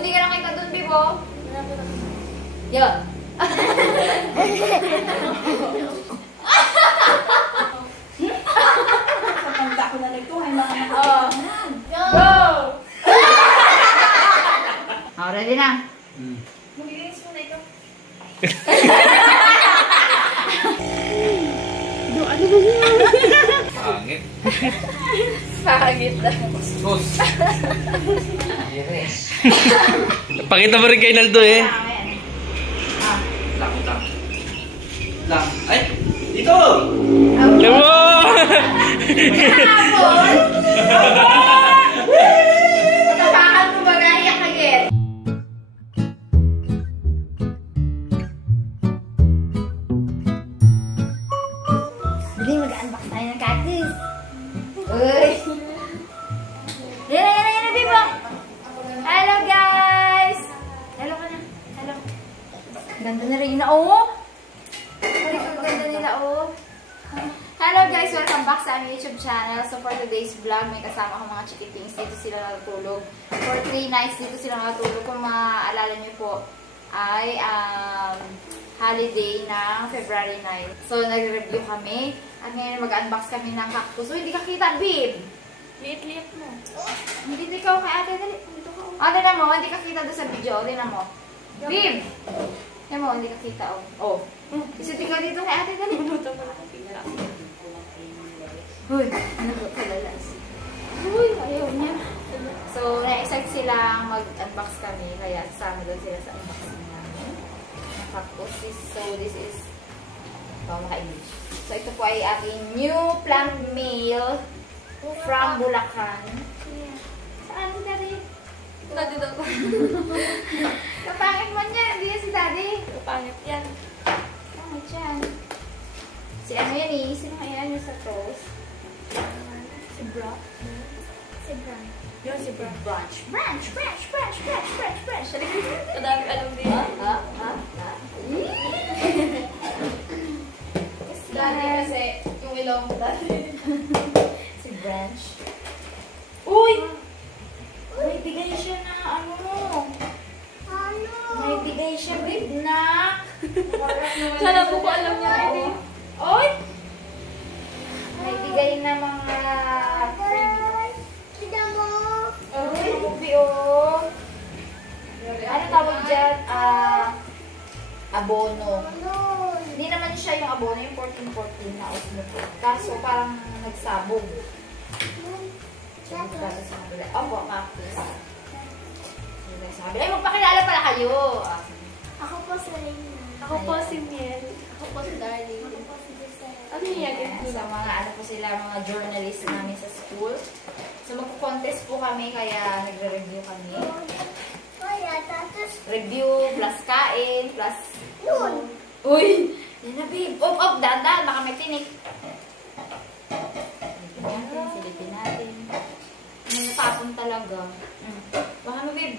Hindi ka nakita doon, Bibo. Yun. Kapanda ko na nito. Ay, mga Go! Ready na? Magiginis mo na ito. Pangit. Pangit na. Sus. Pakita mo rin kay Naldo eh. Lang. Lang. Ay! Dito! Lamo! Tapakan mo ba gaya kagit? Bili, mag-unbox tayo ng cactus. Uy! Yan na, Bibo! Hello, guys! Hello ka na. Hello. Ganda na rin na, oh! Ganda nila, oh! Hello guys! Welcome back sa aming YouTube channel. So for today's vlog, may kasama akong mga chikitings. Dito sila natutulog. For 3 nights, dito sila natutulog. Kung maaalala nyo po, ay holiday ng February 9. So nag-review kami. At ngayon mag-unbox kami ng cactus. So hindi ka kita, babe! Liit-liit mo. Hindi ikaw kay ate. Dali. Dito ka. Ate na mo, hindi ka kita doon sa video. Ate na mo. Babe! Yan mo, hindi ka kita. Oh. Isa tika dito kay ate. Dali. Pumunta mo na kita. Uy, ano ba kalalas? Uy, ayaw niya. So, na-excite silang mag-unbox kami. Kaya sama doon sila sa unboxing namin. Tapos, so this is maka-English. So, ito po ay aking new plant mail from Bulacan. Saan si Daddy? Daddy daw ko. Kapangit man yan. Hindi yan si Daddy. Kapangit yan. Pangit yan. Si ano yan eh? Sino kaya yung sa toast? Si Bra. Si Branch. Yun, si Bra. Branch. Kadami alam din. Daddy kasi yung ilong Daddy. Si Branch. Uy! May bigay siya na ano? May bigay siya na Kala mo ko alam niya rin. Oy! May bigay na mga ano tawag dyan? Abono. Hindi naman siya yung abono, yung 14-14 na osmotic. Kaso parang nagsabog. Opo, cactus. Ay, magpakilala pala kayo. Ako po si Reina. Ako po si Miel. Ako po si Darling. Ako po si Giselle. Ano yan? Sa mga ano po sila, mga journalist namin sa school. So magpo-contest po kami, kaya nagre-review kami. Review, plus kain, plus... Yun! Uy! Yan na, babe. Op, dahan-dahan. Baka may tinik. Silipin natin. May natapon talaga. Baka mo, babe.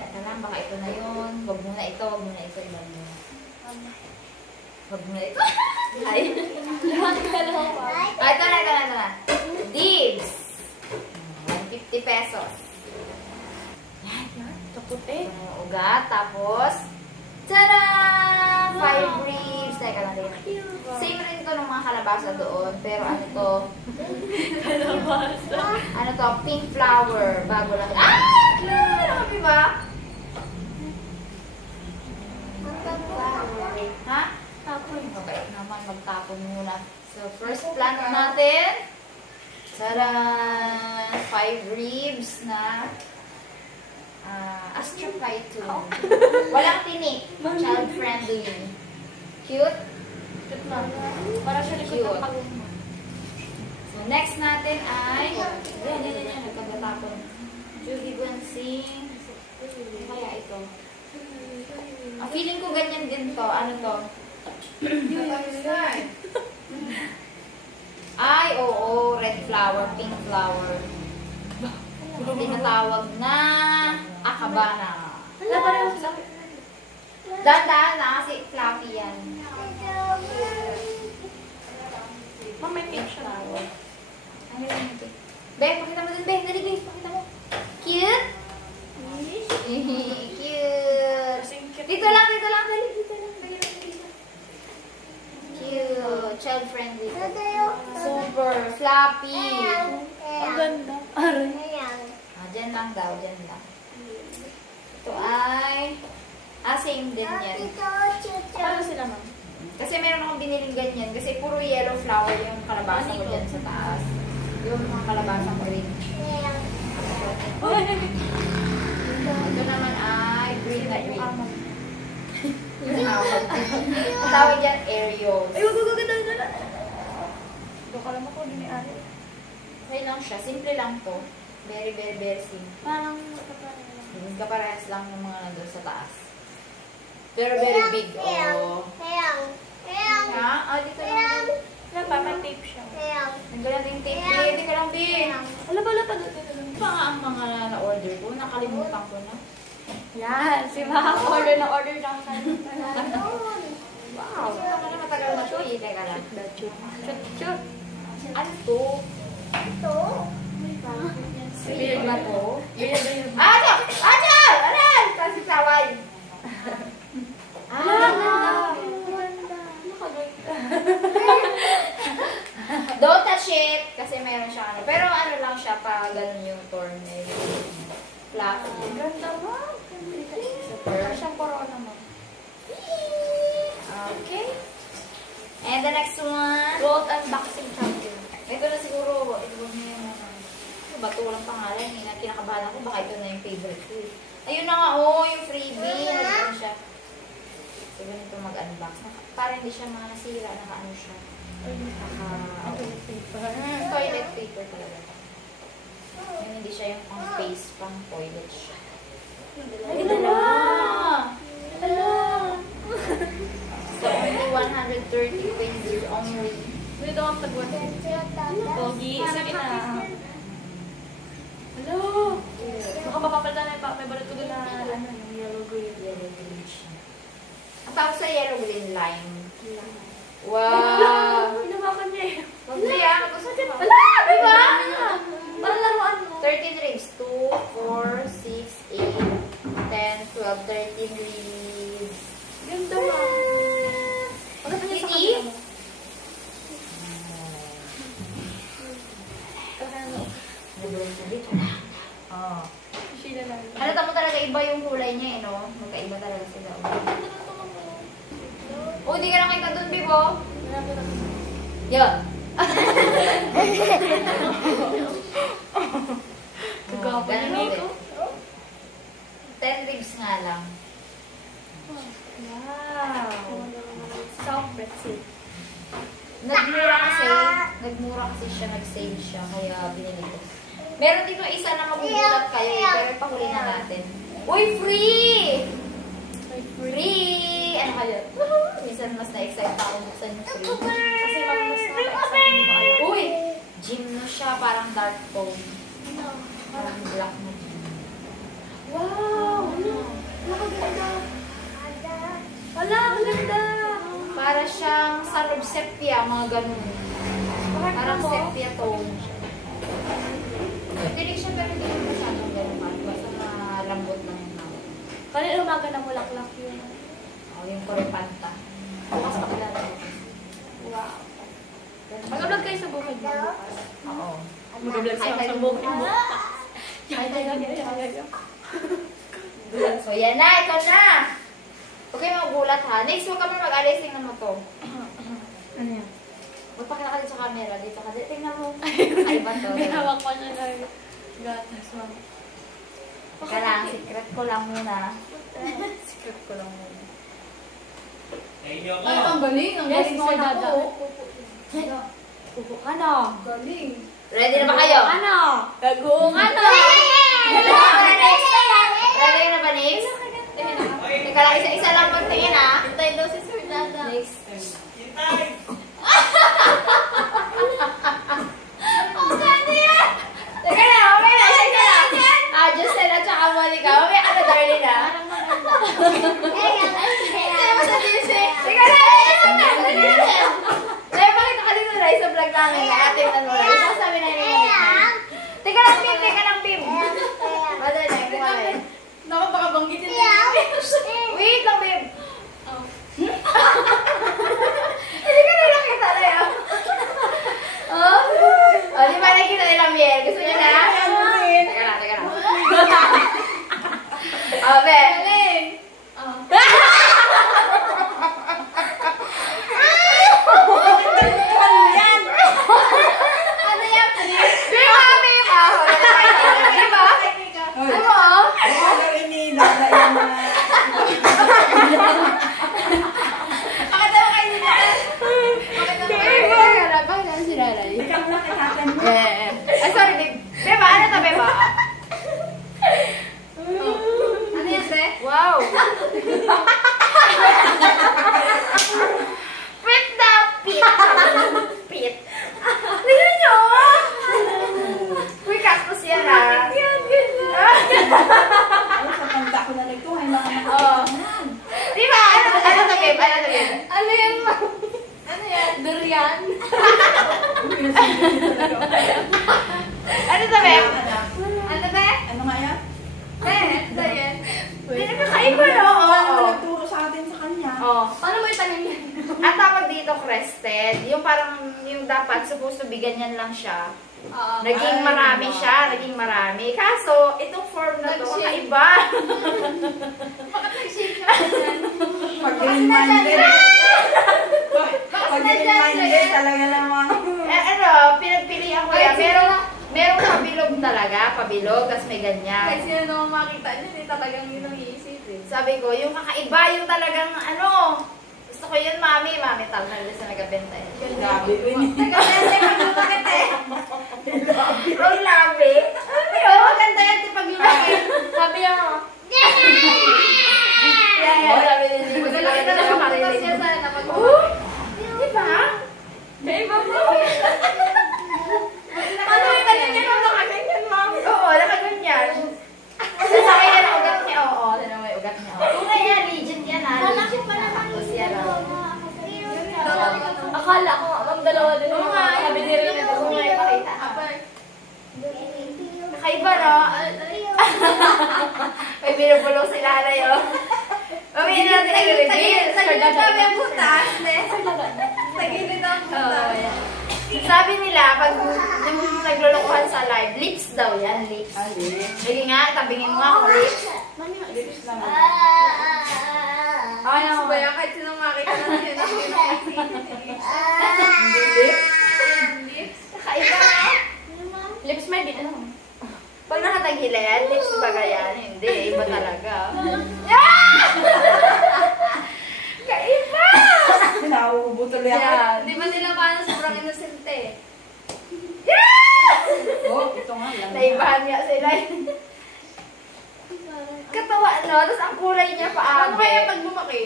Ito lang, baka ito na yun. Wag muna ito, wag muna ito. Wag muna ito. Ay. Ito na. Dibs! 150 pesos. Yan. Kaputi. Ugat, tapos tada! 5 ribs. Teka lang din. Same rin ito ng mga kalabasa doon. Pero ano to? Kalabasa. Ano to? Pink flower. Bago lang. Ah! Ano kami ba? Ha? Tapon. Okay naman, magtapon muna. So, first plant natin. Tada! 5 ribs na Astrophytum. Walang tinik. Child-friendly. Cute? Cute na. Para siya likod ng pagmumma. So, next natin ay... Yan. Nagkagatapon. Judy Guansing. Kaya ito. Ang feeling ko ganyan din to. Ano to? Ay, oo. Red flower, pink flower. Tinatawag na akabana. Wala pa rin sila. Dahan-dahan na kasi fluffy yan. Ma'am, may pink siya na. Ano yun ito? Be, pakita mo dun, Be. Dali, Be. Pakita mo. Cute? Cute. Kasing cute. Dito lang, dito lang. Dali, dito lang. Dali lang, dito. Cute. Child friendly. Super. Fluffy. Ang ganda. Aray. Dyan lang daw, dyan lang. Ito ay... same din yan. Paano sila, ma'am? Kasi meron akong biniling ganyan. Kasi puro yellow flower yung kalabasa ko dyan sa taas. Yung mga kalabasa ko rin. Ito naman ay green na green. Yung hawak. Tawag yan Aerials. Ay, wag, ganda. Doon ka lang ako, din ni Ari. Okay lang siya. Simple lang to. Very, very, very simple. Parang, Kaparehas lang yung mga nandun sa taas. Pero very big. Oh. Ha? Dito lang. wala pa, may tape siya. Nagdala din tape. Hindi ko lang din. Wala pa doon. Pa ang mga na-order ko. Nakalimutan ko na. Yan, si Ma'am. Order na Wow. Ano matagal na ito? Teka lang. Chut. Ano to? Weird ba to? Yun. Ano? Aray! Kasi saway. Don't touch it. Kasi meron siya ano. Pero ano lang siya pa ganun yung tornado. Fluffy. Ganda mo. Super. Siyang corona mo. Okay. And the next one. Gold unboxing champion. Ito na siguro. Ito na yung ba't walang pangalan. Kinakabahan ako. Baka ito na yung favorite ko. Ayun na nga. Oh, yung freebie. Ano siya. So, ganito mag-unbox. Para hindi siya masira. Naka-ano siya. Toilet paper talaga. Yun, hindi siya yung pang face, pang toilet siya. Ay, dala! So, only 130 pesos only. Dito ang tagwan. Pogi. Sige na. Hello! Baka mapapalitan na yung favorite ko doon na yung yellow green. Yellow green siya. Ang tawag sa yellow green lime. Wow! Hinawakan niya eh. Huwag niya. Gusto ko. Wala! Diba? Para laruan mo. 13 ribs. 2, 4, 6, 8, 10, 12, 13 ribs. Ganda ba? Wala pa niya sa Kitty? kanila mo. Nabulong sa dito. Oh. Sheila lang. Halata mo talaga iba yung kulay niya eh, no? Magkaiba talaga sila. Oh, di ka lang kita dun, Bibo. Yun. Gagawin Ganun niya ulit. ito. 10 ribs nga lang. Wow. Soft pretzel. Nagmura kasi siya, nag-sale siya, kaya binili ko. Meron dito isa na magugulat kayo eh, pero ipahuli na natin. Uy, free! Free! Ano kayo? Minsan mas na-excite ako buksan yung free. Kasi mas nakaka-excite, hindi ko alam. Uy! Gymno siya, parang dark tone. Parang black na gym. Wow! Nakaganda. Wala, ang ganda. Para siyang sarog sepia, mga ganun. Parang sepia tone siya. Pilig siya pero hindi naman masyadong ganun. Basta malambot lang yung hawak. Kanina umaga na mulaklak yun. Yung korepanta. Bukas pa kilala. Wow. Mag-vlog kayo sa bukid mo bukas. Oo. Mag-vlog sa bukid mo. So, yan na. Ito na. Okay, magulat ha. Next, huwag kami mag-alis. Tingnan mo to. Ano yan? Magpakita ka dito sa camera. Dito ka. Tingnan mo. Ay, ba to? May hawak pa siya na gatas, ma'am. Teka lang. Secret ko lang muna. Secret ko lang muna. Ay, ang galing. Ang Yes, galing Sir naman Dada. ako. Kuko ka na. Galing. Ready na ba kayo? Ano? Gagong ano? Ready na ba, Nix? Teka lang, isa-isa lang pagtingin ha. Hintay daw si Sir Dada. Nix. Ang ganda yan! Teka lang, okay na, isa ka lang. Justin at saka Monica. Okay, ano, darling ha? Hindi mo sa DC. Teka lang, isa na. Dahil pakita ka dito, Rai, sa vlog namin. Ating ano, Rai. Sasabi na yung Teka lang, Pim. Madali, kumali. Naku, baka Banggitin mo. Wait lang, babe. Hindi ka na nakita na yun. Oh, di ba nakita nila, Miel? Gusto niyo na? Teka lang. Oh, babe. Ano yan? Di ba, babe? Di ba? Ano? Bakit naman si Lalay? Ay, sorry, babe. Beba, ano to, Beba? Ano yan, Be? Wow! Pit na! Pit! Pit! Tignan nyo! Uy, cactus yan, ah! Oh. Diba? Ano to, babe? Ano yan, ma? Ano yan? Durian? Ano to, babe? Ano, Be? Ano nga yan? Ito yan. Hindi na kakaiba, no? Oo. Nagturo sa atin sa kanya. Oh. Paano mo itanim yan? Ang tawag dito, crested. Yung parang, yung dapat, supposed to be ganyan lang siya. Naging marami siya, naging marami. Kaso, itong form na to, Nag-shake. kakaiba. Bakit nag-shake ka yan? Pag green minded. Pag green minded talaga naman. Pinagpilihan ko yan. Merong pabilog talaga, pabilog, tapos may ganyan. Kahit sino naman makita niya, hindi talagang yun ang iisip eh. Sabi ko, yung kakaiba, yung talagang ano, gusto ko yun, mami. Mami, tawag na nila sa nagabenta yan. Grabe. Nagabenta yung paglumaki, te. Ang labi. Ano yun? Maganda yan, te, paglumaki. Sabi niya, Sabi nila, maglalaki talaga matutas siya sa napag di ba? Babe, ako. Ano yung tanim niya nung nakaganyan, mami? Oo, nakaganyan. Kasi sa kanya na ugat niya, oo. Ano mo yung ugat niya, oo. Una yan, legend yan, ha? Legend na cactus yan, Akala ko, ang dalawa din. Oo nga, Sabi ni Rin, oo nga, ipakita. Apay. Kakaiba, no? May binubulong si Lalay, oh. Mamaya natin nag-reveal. Sabi ang butas, ne? Tagilid ang Oo, butas. yan. Sabi nila, pag yung naglulukuhan sa live, lips daw yan, lips. Sige nga, tabingin mo nga kung lips. Lips naman. Ay, ako ba yan? Kahit sinong makita na siya na lips. Kakaiba, no? Lips may din, ano? Pag nakatagilid, lips ba yan? Hindi, iba talaga. Kaiba! Nauubo tuloy ako. Yeah. Di ba nila paano sobrang innocent eh? Oh, ito nga. Yan. Naibahan nga sila. Katawa, no? Tapos ang kulay niya Ano paagi. kaya pag lumaki?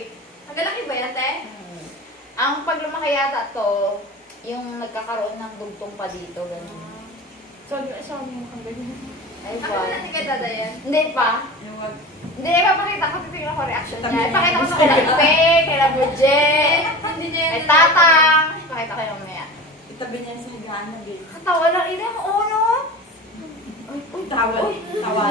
Nagalaki ba yan, te? Ang pag lumaki yata to, yung nagkakaroon ng dugtong pa dito, ganun. Sorry mo kang ganyan. Ay, Ano ba? natin kay dada yan? Hindi pa. Yung wag. Hindi, ipapakita ko, titignan ko reaction niya. Ipakita ko sa kay Peng, kay Buje, Hindi niya kay Tatang. Ipakita ko yung mamaya. Itabi niyan sa higaan na babe. Katawa lang, ina mo, no? Uy, tawa. Tawa.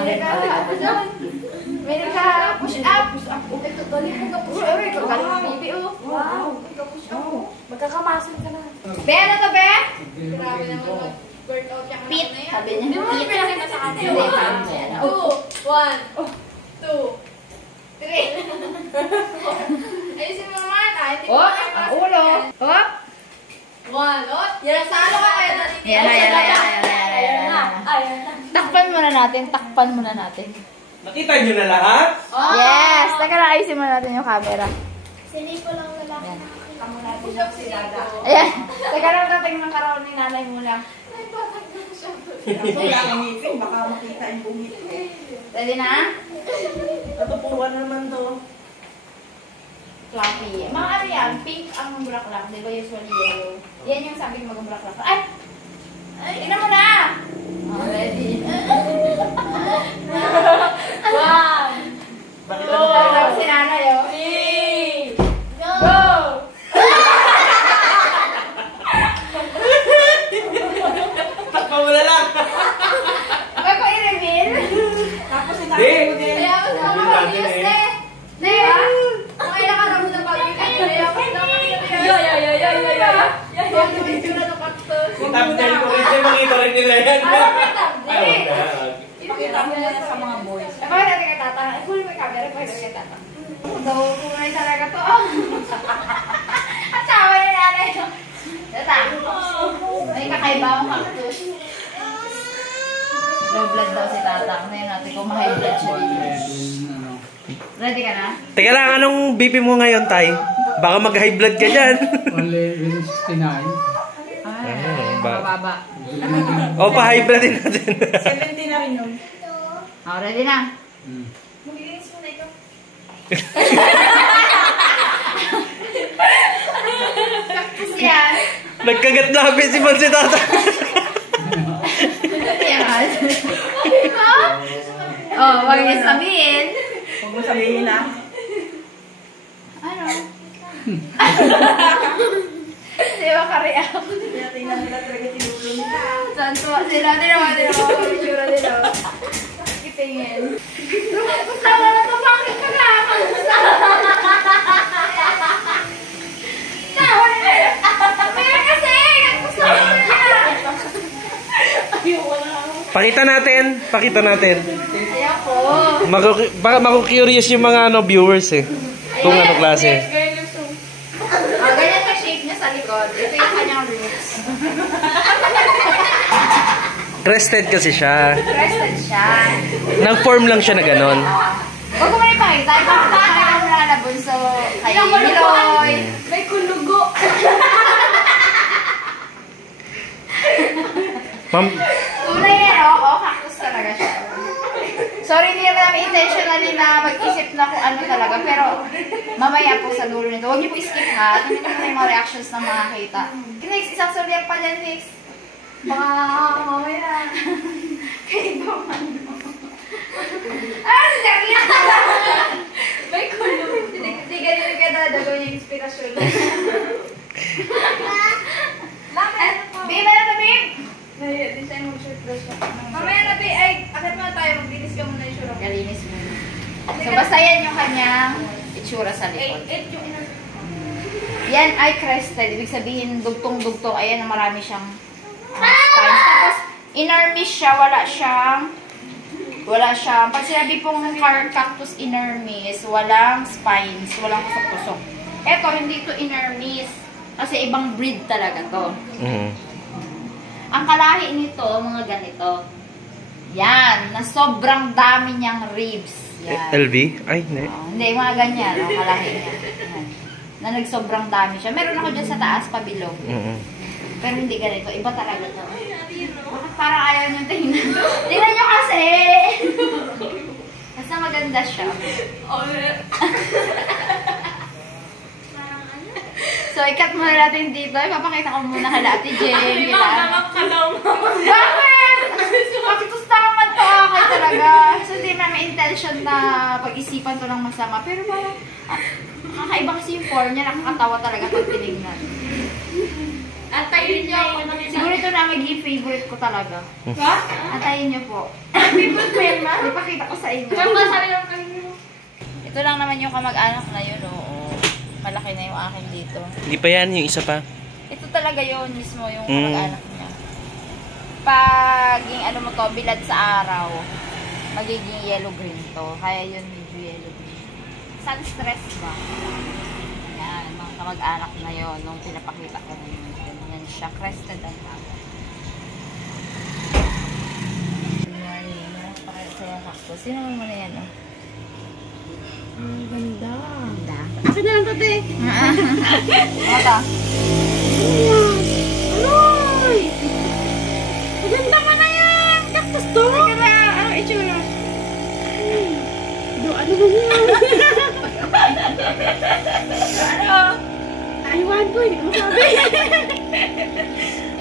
May nagka-push up. Push up. Nagtutuloy ka push up. Uy, kagaling ng bibi, oh. Wow. Nagka-push up, oh. Magkakamasan ka na. Be, ano to, Be? Grabe naman mag-workout yung Pit, ano yan. sabi niya. Di mo Pit. pinakita sa kanya. Hindi, sabi niya. 2, 1, 2, 3. Ayusin mo naman. Hindi Oh, ang ulo. Oh. 1, oh. Yan, salo ka kayo. Ayan na. Ayan na. Takpan muna natin. Nakita nyo na lahat? Yes! Teka lang, ayusin muna natin yung camera. Sili ko lang lalaki. Ayan. Tamo natin yung si Dada. Ayan. Teka lang, tating ng karaon ni nanay muna. Ako lang ang ngipin. Baka makita yung bungit. Ready na? Natupuan naman to. Fluffy. Mga ano yan, pink ang bulaklak. Di ba usually yellow? Yan yung sabi ko mag-bulaklak. Ay! Tingnan mo na! Oh, ready? Wow! Bakit Oh, tapos si nanay, oh. 3, Go! Takpa mo na lang! Bago i-reveal? Tapos Hindi! itabi mo din. Kaya ako sa Sabi natin Ano yung tsura ng cactus? Thumbnail ko rin siya, makita rin nila yan. Ano may thumbnail? Ay, wag. Pakita mo na sa mga boys. Eh, bakit natin kay Tatang? Eh, kung may camera, pwede kay Tatang. Daw, kulay talaga to. At sawa ni nanay. Tatang, may kakaiba akong cactus. Low blood daw si Tatang. Ngayon natin kung ma-high blood siya dito. Ready ka na? Teka lang, anong BP mo ngayon, Tay? Baka mag-high blood ka dyan. Only 69. Ay, ba- mababa. O, pa-high blood din natin. 70 na rin yun. Oh, ready na? Maglinis muna ikaw. Cactus yan. Nagkagat lapis si Bon si Tata. Yan. Oh, wag niya sabihin. Huwag mo sabihin na. Ano? Di ba ka-react? Kaya tingnan nila talaga tinulo nila. Santuwa sila. Di naman. Picture nila. Kitingin. Gusto mo na ito. Bakit ka na? Tawa na yun. Meron kasi. Gusto mo na. Pakita natin. Pakita natin. Ayoko. Baka maku-curious yung mga viewers eh. Kung ano klase. Ganyan ka shape niya sa likod. Ito yung kanyang roots. Crested kasi siya. Crested siya. Nag-form lang siya na ganon. Huwag ko may pakita. Ikaw ang talagang lalabon. So, kay Miloy. May kulugo. Ma'am, Tunay yan, oo. Cactus talaga siya. Sorry, hindi naman namin intentionally na mag-isip na kung ano talaga. Pero, mamaya po sa dulo nito. Huwag niyo po skip ha. Tingnan niyo yung mga reactions ng mga kita. Next, isang solyak pa dyan, next. Baka mamaya. Kaiba man. Ah, sorry! May kulong. Hindi ganyan ka dadagawin yung inspirasyon. Bakit? Babe, ano na, babe? Design mo shirt dress siya. Mamaya na, babe. Ay, akit muna tayo. Maglinis ka muna yung shirt. Galinis mo. So, basta yan yung kanyang itsura sa likod. Yan ay crested. Ibig sabihin, dugtong-dugtong. Ayan, marami siyang spines. Tapos, inermis siya. Wala siyang, pag sinabi pong cactus inermis, walang spines, walang kusok-kusok. Eto, hindi to inermis. Kasi ibang breed talaga to. Ang kalahi nito, mga ganito. Yan, na sobrang dami niyang ribs. Yan. LV? Ay, hindi. Hindi, mga ganyan, kalahi niya. Yan. Na nagsobrang dami siya. Meron ako dyan sa taas, pabilog. Pero hindi ganito. Iba talaga to. Bakit parang ayaw niyo tingnan? Tingnan niyo kasi! Basta maganda siya. So, ikat muna natin dito. Ipapakita ko muna kala Ate Jen. Bakit? Cactus naman to. Kaya talaga. So, hindi namin intention na pag-isipan to ng masama. Pero parang, kakaiba kasi yung form niya. Nakakatawa talaga pag tinignan. Antayin niyo ako ng Siguro ito na magiging favorite ko talaga. What? Antayin niyo po. Favorite mo yan, ma? Ipakita ko sa inyo. Diyan ba sarili ng kayo? Ito lang naman yung kamag-anak na yun, oo. Malaki na yung akin dito. Hindi pa yan, yung isa pa. Ito talaga yun mismo, yung kamag-anak niya. Pag yung ano mo to, bilad sa araw, magiging yellow-green to. Kaya yun medyo yellow-green. Sun stress ba? Yan, mga kamag-anak na yun, nung pinapakita ko na yun. Ganyan siya, crested ang haba. Sino mo na yan, oh? Ang ganda. Ganda. Akin na lang to, te. Mata. Aroy! Maganda ka na yan! Cactus to! Teka na, ang itsura. Ano ba yan? Ano? Aywan ko, hindi ko masabi.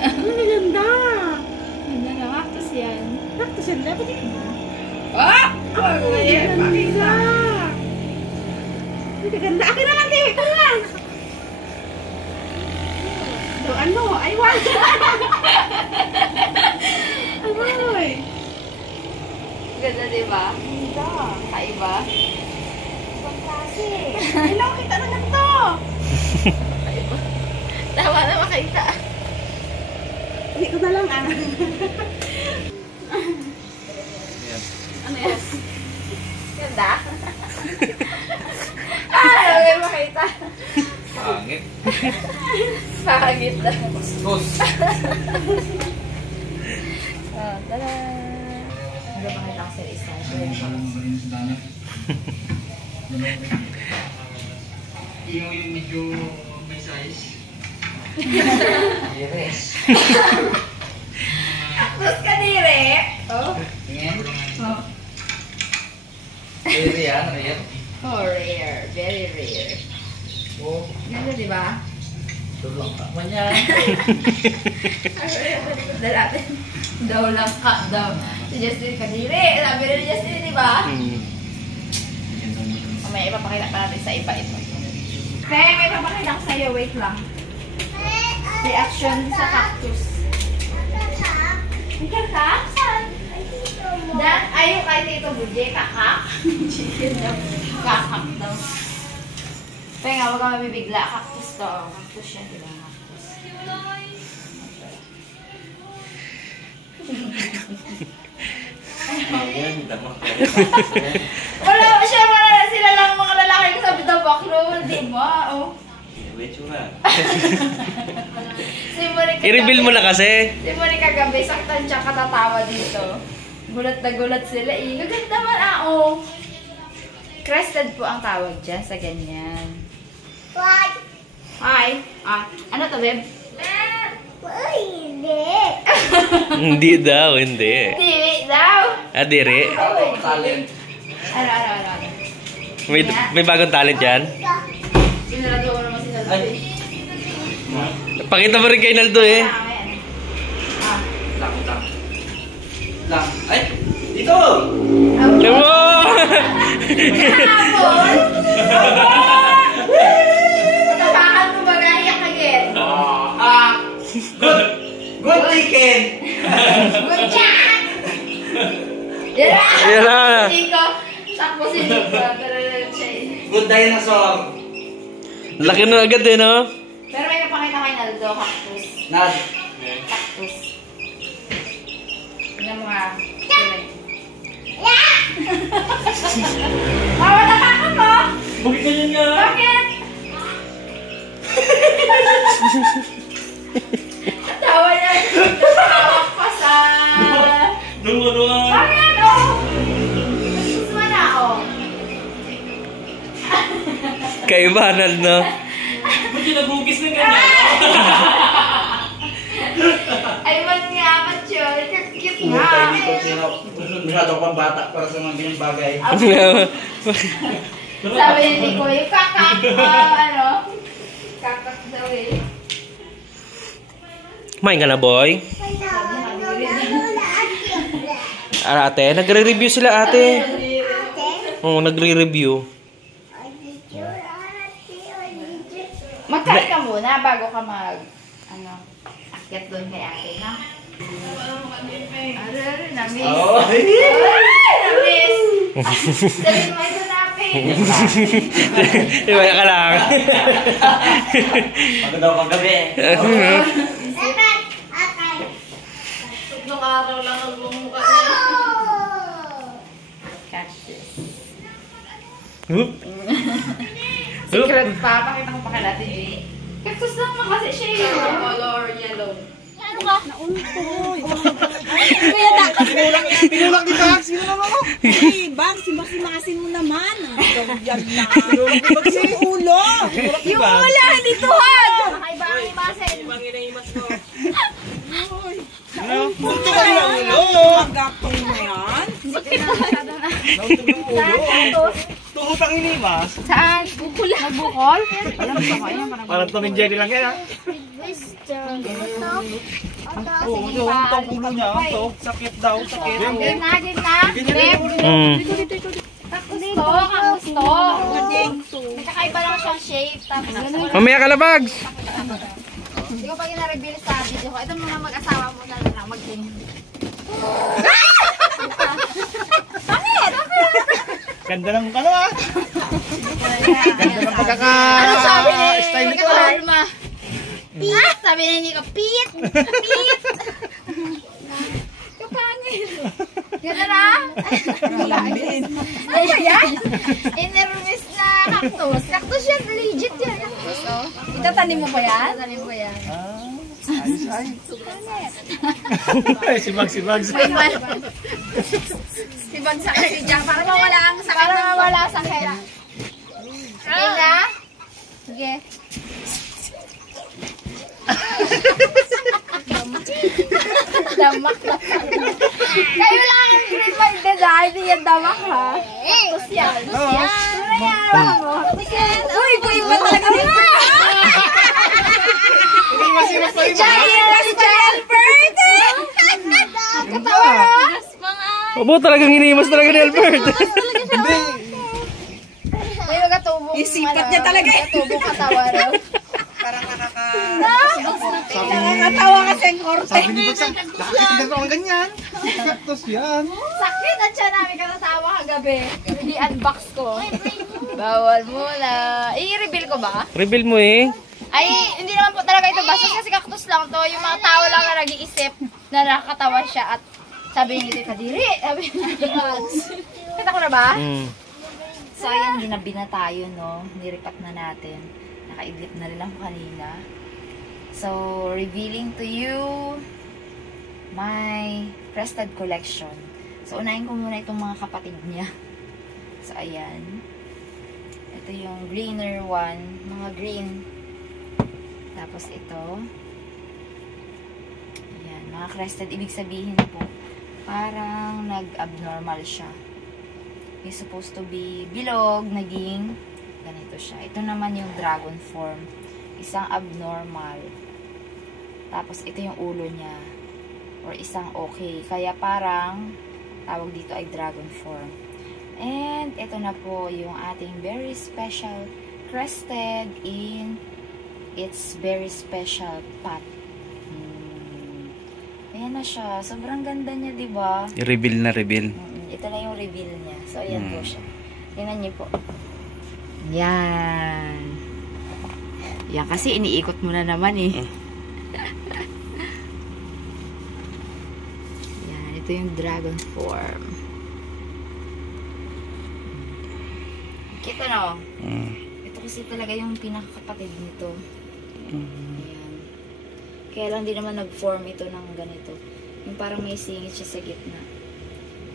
Ang ganda. Ganda na, cactus yan. Cactus yan, dapat yun. Ah! Oh, yan, pakita. Ang ganda. Akin na lang, te. Ito na lang. So, ano? Aywan. Aroy. Ganda, diba? Ganda. Kaiba? Ibang klase. Hello, kita na ganito. Tawa na makita. Ito na lang, ano. Ano yan? Ganda. Huwag makita. Pangit. Pangit na. Tos. Tada! Huwag makita ko sila isa. Yung medyo may size. Yes. Tapos kanire. Oh. Tingin. Very yan, rare. Oh, rare. Very rare. Oh, Ganda, di ba? tulong ka. Manyan. Dalatin. Daw lang ka daw. Si Justin kanire. Sabi rin ni Justin, di ba? May ipapakita pa natin sa iba ito. Kaya may ipapakita ko sa'yo. Wait lang. Reaction sa cactus. May kakak? Saan? Ayaw kay Tito Buje. Kakak? Chicken daw. Kakak daw. Kaya nga, huwag ka mabibigla. Cactus to. Cactus yan. Diba? Cactus. Wala, siya wala sila lang mga lalaki sa bitabaklo, di ba? Oh. I-reveal mo na kasi. Si Monica gabi, saktan siya katatawa dito. Gulat na gulat sila eh. Gaganda man oh. Crested po ang tawag dyan sa ganyan. What? Hi. Ano to, babe? Hindi daw, hindi. Hindi daw. Adire. Talent. Ano. May bagong talent yan. Sinarado ko naman sinarado eh. Pakita mo rin kay Naldo eh. Lang. Ay! Dito! Lamo! Matapakan mo ba gaiyak again? Good chicken! Good job! Yan na. Nico. Takbo si Nico. Good dinosaur! Laki na agad eh, no? Pero may napakita kay Naldo, cactus. Nad. Cactus. Tingnan mo nga. Mama, tapakan mo! Bakit ganyan nga? Bakit? Tawa niya. Tawag pa sa... Dumuruan! Bakit? Oh! Susuma na ako. Kaiba, Naldo. Ba't yung nagugis ng ganyan? Ay, manyaman yun. Cute Tayo nga. dito sino. Masyado pang bata para sa mga ganyan bagay. Sabi niya, Nico, yung kakak. Kakak daw eh. Kumain ka na, boy? Ate, nagre-review sila, ate. Oo, nagre-review. Magkain ka muna bago ka akyat doon kay ate, na? Namiss. Oh! Namiss. Sabi mo ito napin. Iwaya ka lang. Maganda ako kagabi. Nung araw lang ang bumuka niya. Cactus. Oop. Secret pa. Pakita ko pa kay Ate Jay. Cactus lang naman kasi siya yung color yellow. Ano ka? Nauntoy. Kaya dapat kulang yan. Pinulak ni Bax! Sino naman ako? Hey, Bang, simasimasin mo naman. Yan na. Yung ulo. Yung ulo, hindi tuhod! Makaiba ang imasin. Punto ka niya ulo! Magapong mo yan. Tuhot ang inimas. Saan? Bukol? Magbukol? Alam mo ba yan? Parang Tom and Jerry lang yan ha. Oo, yung tong ulo niya. Ito, sakit daw, sakit. Game na. Game. Kamusto. Nagkakaiba lang siyang shape. Tapos, Mamaya ka na, Bags. hindi ko pa gina-reveal sa video ko. Ito mga mag-asawa mo na lang mag-game. Ganda ng ano ha. Ganda ng Ano sabi ni style nito. Magkakalma? Pete! Sabi na Nico, Pete! Pete! Kapangil! Gano'n na? Ano ba yan? Inermis na cactus. Cactus yan, legit yan. Cactus, oh. Itatanim mo ba yan? Tatanim ko yan. Si Bags. Si Bagsa kasi dyan. Para mawala ang sakit. Para mawala sa sakit. Okay na? Sige. Damak na. Kayo lang ang green mind din ha. Hindi yan damak ha. Tapos yan. Uy, iba talaga nila. Si Albert! Katawa na. Opo, talagang hinimas talaga ni Albert. Hindi. May magatubong. Isipat niya talaga. Magatubong katawa raw. Parang nakakatawa kasi ang korte. Sabi ni Bagsa, nakakita ko ang ganyan. Cactus yan. Sakit ang tiyan namin katatawa kagabi. Hindi unbox ko. Bawal muna. I-reveal ko ba? Reveal mo eh. Ay, hindi naman po talaga ito bastos kasi cactus lang to. Yung mga tao lang na nag-iisip na nakakatawa siya at sabi niya dito, kadiri. Sabi niya, kita ko na ba? So, ayan, ginabi na tayo, no? Niripat na natin. Naka-idlip na rin ako kanina. So, revealing to you my crested collection. So, unahin ko muna itong mga kapatid niya. So, ayan. Ito yung greener one. Mga green. Tapos ito. Ayan, mga crested. Ibig sabihin po, parang nag-abnormal siya. It's supposed to be bilog, naging ganito siya. Ito naman yung dragon form. Isang abnormal. Tapos ito yung ulo niya. Or isang okay. Kaya parang tawag dito ay dragon form. And ito na po yung ating very special crested in its very special pot. Ayan na siya. Sobrang ganda niya, diba? Reveal na reveal. Ito na yung reveal niya. So, ayan po siya. Tingnan niyo po. Yan. Yan, kasi iniikot mo na naman eh. Yan, ito yung dragon form. Kita na, ito kasi talaga yung pinakakapatid nito. Ayan. Kaya lang di naman nag-form ito ng ganito. Yung parang may singit siya sa gitna.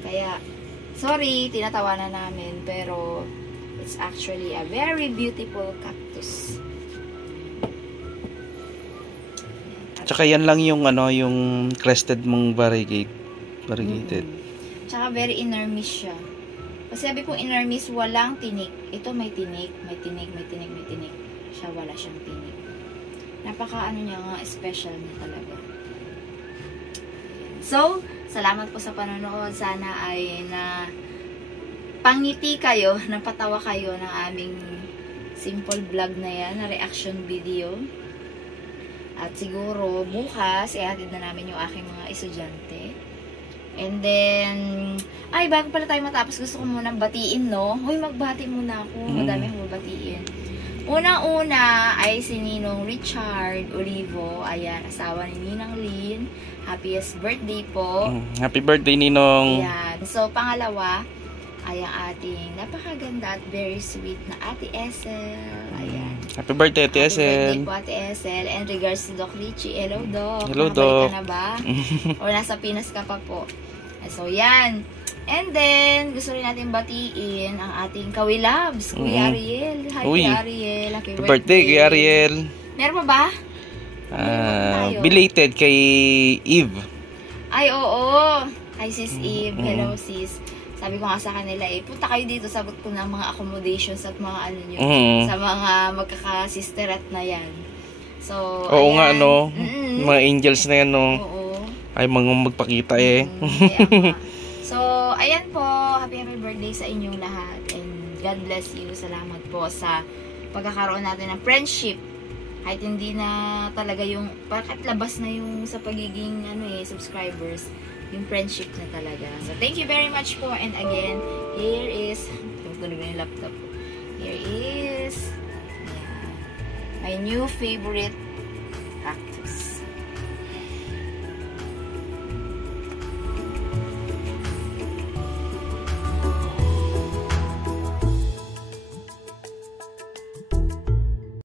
Kaya, sorry, tinatawanan namin, pero it's actually a very beautiful cactus. Tsaka yan lang yung ano, yung crested mong variegated. Tsaka very inermis siya. Kasi sabi kong inermis, walang tinik. Ito may tinik, may tinik, may tinik, may tinik. Siya wala siyang tinik. Napaka ano niya nga, special niya talaga. So, salamat po sa panonood. Sana ay na pangiti kayo, napatawa kayo ng aming simple vlog na yan, na reaction video. At siguro, bukas, ihatid na namin yung aking mga estudyante. And then, ay, bago pala tayo matapos, gusto ko munang batiin, no? Uy, magbati muna ako. Madami akong mabatiin. Unang-una ay si Ninong Richard Olivo. Ayan, asawa ni Ninang Lynn. Happiest birthday po. Happy birthday, Ninong. Ayan. So, pangalawa ay ang ating napakaganda at very sweet na Ate Essel. Ayan. Happy birthday, Ate Happy birthday Essel. po, Ate Essel. And regards to Doc Richie. Hello, Doc. Hello, Nakabalik Doc. ka na ba? O nasa Pinas ka pa po. So, yan. And then, gusto rin natin batiin ang ating Kawilabs, Kuya Ariel. Hi, Uy. Kuya Ariel. Happy Happy birthday, Kuya Ariel. Meron pa ba? Belated kay Eve. Ay, oo. Hi, Sis Eve. Hello, Sis. Sabi ko nga sa kanila, punta kayo dito, sagot ko ng mga accommodations at mga ano nyo, sa mga magkakasisterat na yan. So, Oo ayan. nga, no? Mga angels na yan, no? Oo. Ay, mga magpakita eh. Kaya nga. So, ayan po. Happy birthday sa inyong lahat. And God bless you. Salamat po sa pagkakaroon natin ng friendship. Kahit hindi na talaga yung, kahit labas na yung sa pagiging subscribers, yung friendship na talaga. So, thank you very much po. And again, here is, tunog na yung laptop. Here is, ayan, my new favorite